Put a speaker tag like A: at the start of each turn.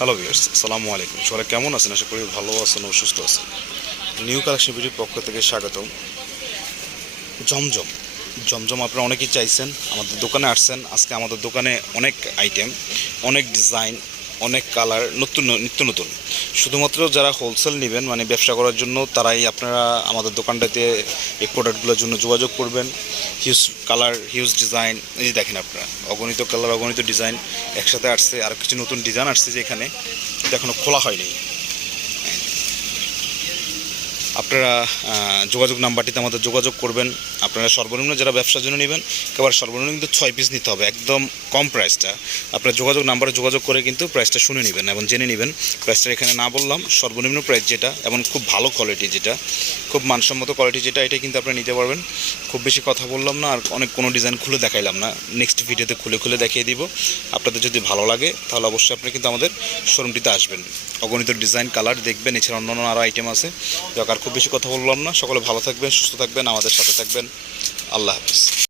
A: Hello viewers আসসালামু আলাইকুম। সবাই কেমন আছেন? আশা করি ভালো আছেন ও সুস্থ আছেন। নিউ কালেকশন ভিডিওর পক্ষ থেকে স্বাগতম। জমজম। জমজম আপনারা অনেকেই চাইছেন, আমাদের দোকানে আসছেন। আজকে আমাদের দোকানে অনেক আইটেম অনেক ডিজাইন অনেক কালার, নতুন, নিত্য নতুন। শুধুমাত্র যারা হোলসেল নেবেন মানে ব্যবসা করার জন্য, তারাই আপনারা আমাদের দোকানটাতে এই প্রোডাক্টগুলোর জন্য যোগাযোগ করবেন। হিউজ কালার হিউজ ডিজাইন এই যে দেখেন আপনারা, অগণিত কালার অগণিত ডিজাইন একসাথে আসছে আর কিছু নতুন ডিজাইন আসছে যে এখানে এখনও খোলা হয়নি। আপনারা যোগাযোগ নাম্বারটিতে আমাদের যোগাযোগ করবেন। আপনারা সর্বনিম্ন যারা ব্যবসার জন্য নেবেন একেবারে সর্বনিম্ন কিন্তু ছয় পিস নিতে হবে, একদম কম প্রাইসটা আপনার যোগাযোগ নাম্বারে যোগাযোগ করে কিন্তু প্রাইসটা শুনে নেবেন এবং জেনে নেবেন। প্রাইসটা এখানে না বললাম, সর্বনিম্ন প্রাইস যেটা এবং খুব ভালো কোয়ালিটি যেটা, খুব মানসম্মত কোয়ালিটি যেটা, এটা কিন্তু আপনি নিতে পারবেন। খুব বেশি কথা বললাম না, আর অনেক কোনো ডিজাইন খুলে দেখাইলাম না। নেক্সট ভিডিওতে খুলে খুলে দেখিয়ে দিব। আপনাদের যদি ভালো লাগে, তাহলে অবশ্যই আপনি কিন্তু আমাদের শোরুমটিতে আসবেন। অগণিত ডিজাইন কালার দেখবেন, এছাড়া অন্য অন্য আরও আইটেম আছে আর খুব বেশি কথা বললাম না। সকলে ভালো থাকবেন, সুস্থ থাকবেন, আমাদের সাথে থাকবেন। আল্লাহ হাফিজ।